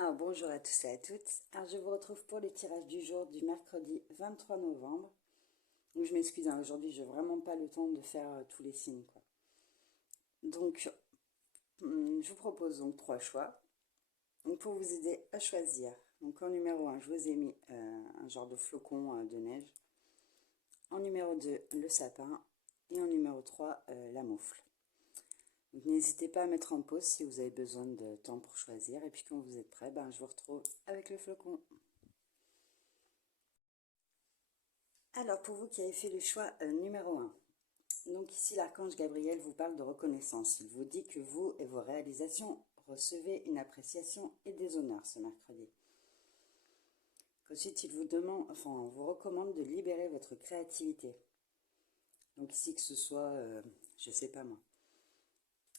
Alors bonjour à tous et à toutes. Alors je vous retrouve pour le tirage du jour du mercredi 23 novembre. Donc je m'excuse, hein, aujourd'hui je n'ai vraiment pas le temps de faire tous les signes, quoi. Donc je vous propose donc 3 choix. Donc pour vous aider à choisir. Donc en numéro 1, je vous ai mis un genre de flocon de neige. En numéro 2, le sapin. Et en numéro 3, la moufle. Donc n'hésitez pas à mettre en pause si vous avez besoin de temps pour choisir. Et puis quand vous êtes prêts, je vous retrouve avec le flocon. Alors pour vous qui avez fait le choix numéro 1, donc ici l'archange Gabriel vous parle de reconnaissance. Il vous dit que vous et vos réalisations recevez une appréciation et des honneurs ce mercredi. Ensuite il vous demande, vous recommande de libérer votre créativité. Donc ici que ce soit, je sais pas moi,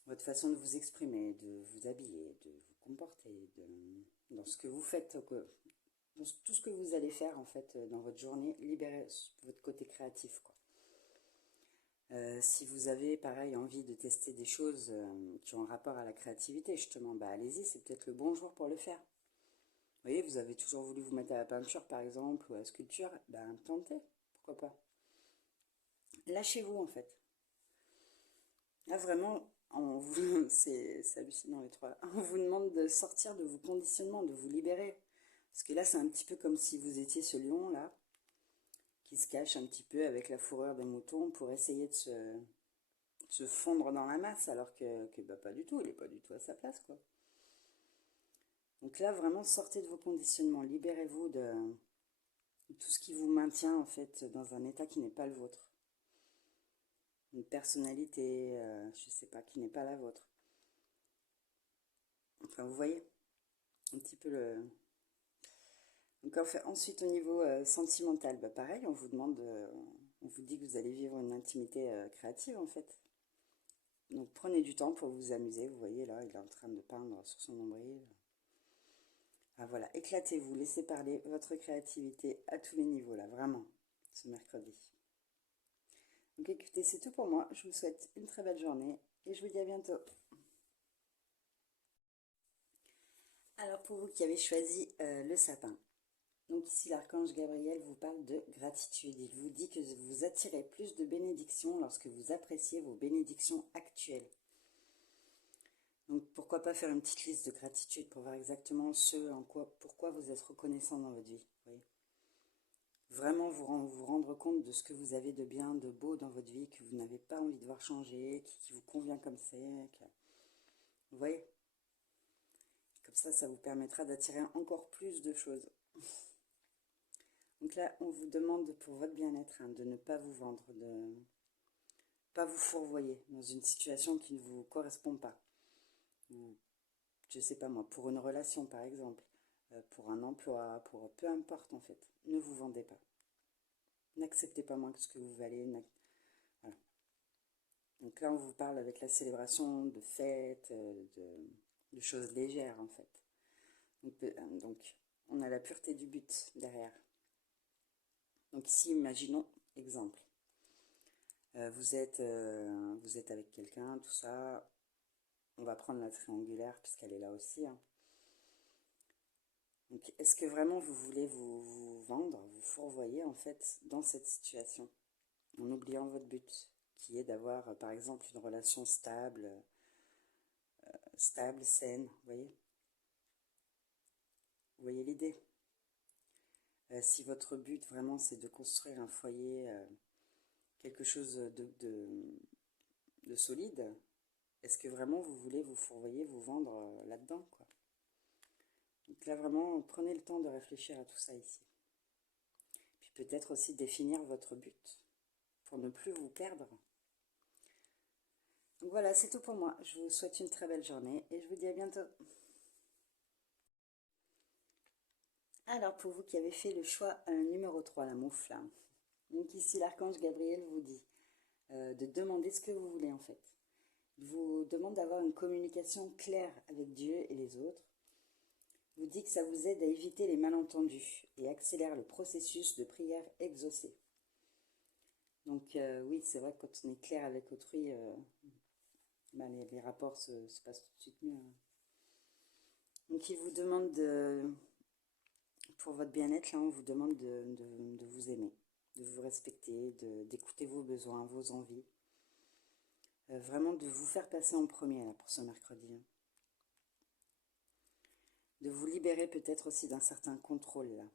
votre façon de vous exprimer, de vous habiller, de vous comporter, dans ce que vous faites, dans tout ce que vous allez faire en fait dans votre journée, libérez votre côté créatif, quoi. Si vous avez, pareil, envie de tester des choses qui ont un rapport à la créativité, justement, allez-y, c'est peut-être le bon jour pour le faire. Vous voyez, vous avez toujours voulu vous mettre à la peinture, par exemple, ou à la sculpture, tentez, pourquoi pas. Lâchez-vous, en fait. Là, vraiment, c'est hallucinant, les trois. On vous demande de sortir de vos conditionnements, de vous libérer. Parce que là, c'est un petit peu comme si vous étiez ce lion, là, qui se cache un petit peu avec la fourrure des moutons pour essayer de se fondre dans la masse, alors que pas du tout, il n'est pas du tout à sa place, quoi. Donc là, vraiment, sortez de vos conditionnements, libérez-vous de tout ce qui vous maintient, en fait, dans un état qui n'est pas le vôtre. Une personnalité, je sais pas, qui n'est pas la vôtre. Enfin, vous voyez un petit peu le... Donc ensuite, au niveau sentimental, pareil, on vous demande, on vous dit que vous allez vivre une intimité créative, en fait. Donc prenez du temps pour vous amuser. Vous voyez là, il est en train de peindre sur son nombril. Ah voilà, éclatez-vous, laissez parler votre créativité à tous les niveaux là, vraiment, ce mercredi. Donc écoutez, c'est tout pour moi. Je vous souhaite une très belle journée et je vous dis à bientôt. Alors pour vous qui avez choisi le sapin, donc ici l'archange Gabriel vous parle de gratitude. Il vous dit que vous attirez plus de bénédictions lorsque vous appréciez vos bénédictions actuelles. Donc pourquoi pas faire une petite liste de gratitude pour voir exactement pourquoi vous êtes reconnaissant dans votre vie. Oui. Vraiment vous rendre compte de ce que vous avez de bien, de beau dans votre vie, que vous n'avez pas envie de voir changer, qui vous convient comme c'est. Vous voyez? Comme ça vous permettra d'attirer encore plus de choses. Donc là, on vous demande pour votre bien-être de ne pas vous vendre, de ne pas vous fourvoyer dans une situation qui ne vous correspond pas. Je sais pas moi, pour une relation par exemple, pour un emploi, pour peu importe en fait, ne vous vendez pas. N'acceptez pas moins que ce que vous valez. Voilà. Donc là, on vous parle avec la célébration de fêtes, de choses légères en fait. Donc, on a la pureté du but derrière. Donc ici, imaginons, exemple, vous êtes avec quelqu'un, tout ça. On va prendre la triangulaire puisqu'elle est là aussi. Hein. Donc, est-ce que vraiment vous voulez vous vendre, vous fourvoyer en fait dans cette situation, en oubliant votre but, qui est d'avoir par exemple une relation stable, saine, vous voyez? Vous voyez l'idée? Si votre but vraiment c'est de construire un foyer, quelque chose de solide, est-ce que vraiment vous voulez vous fourvoyer, vous vendre là-dedans, quoi? Donc là vraiment, prenez le temps de réfléchir à tout ça ici. Puis peut-être aussi définir votre but pour ne plus vous perdre. Donc voilà, c'est tout pour moi. Je vous souhaite une très belle journée et je vous dis à bientôt. Alors pour vous qui avez fait le choix numéro 3, la moufle, hein. Donc ici l'archange Gabriel vous dit de demander ce que vous voulez en fait. Il vous demande d'avoir une communication claire avec Dieu et les autres. Il vous dit que ça vous aide à éviter les malentendus et accélère le processus de prière exaucée. Donc oui, c'est vrai que quand on est clair avec autrui, les rapports se passent tout de suite mieux. Hein. Donc il vous demande pour votre bien-être, là on vous demande de vous aimer, de vous respecter, d'écouter vos besoins, vos envies. Vraiment de vous faire passer en premier là pour ce mercredi. Hein. De vous libérer peut-être aussi d'un certain contrôle là.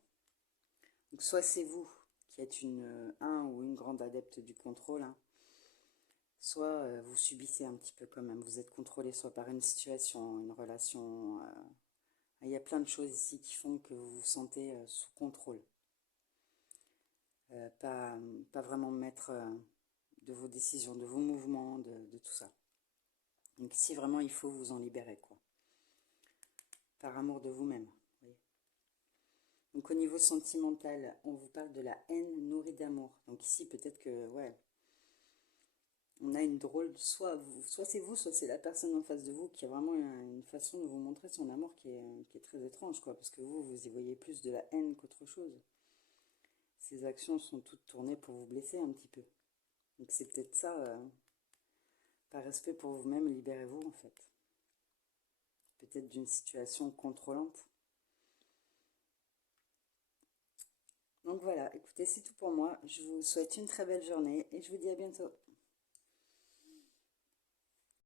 Donc soit c'est vous qui êtes un ou une grande adepte du contrôle, hein, soit vous subissez un petit peu quand même. Vous êtes contrôlé soit par une situation, une relation. Il y a plein de choses ici qui font que vous vous sentez sous contrôle. Pas vraiment maître de vos décisions, de vos mouvements, de tout ça. Donc ici vraiment il faut vous en libérer quoi. Par amour de vous-même. Donc au niveau sentimental, on vous parle de la haine nourrie d'amour. Donc ici peut-être que ouais, on a une drôle, soit c'est vous, soit c'est la personne en face de vous qui a vraiment une façon de vous montrer son amour qui est très étrange quoi, parce que vous y voyez plus de la haine qu'autre chose. Ces actions sont toutes tournées pour vous blesser un petit peu. Donc c'est peut-être ça, par respect pour vous-même, libérez-vous en fait. Peut-être d'une situation contrôlante. Donc voilà, écoutez, c'est tout pour moi. Je vous souhaite une très belle journée et je vous dis à bientôt.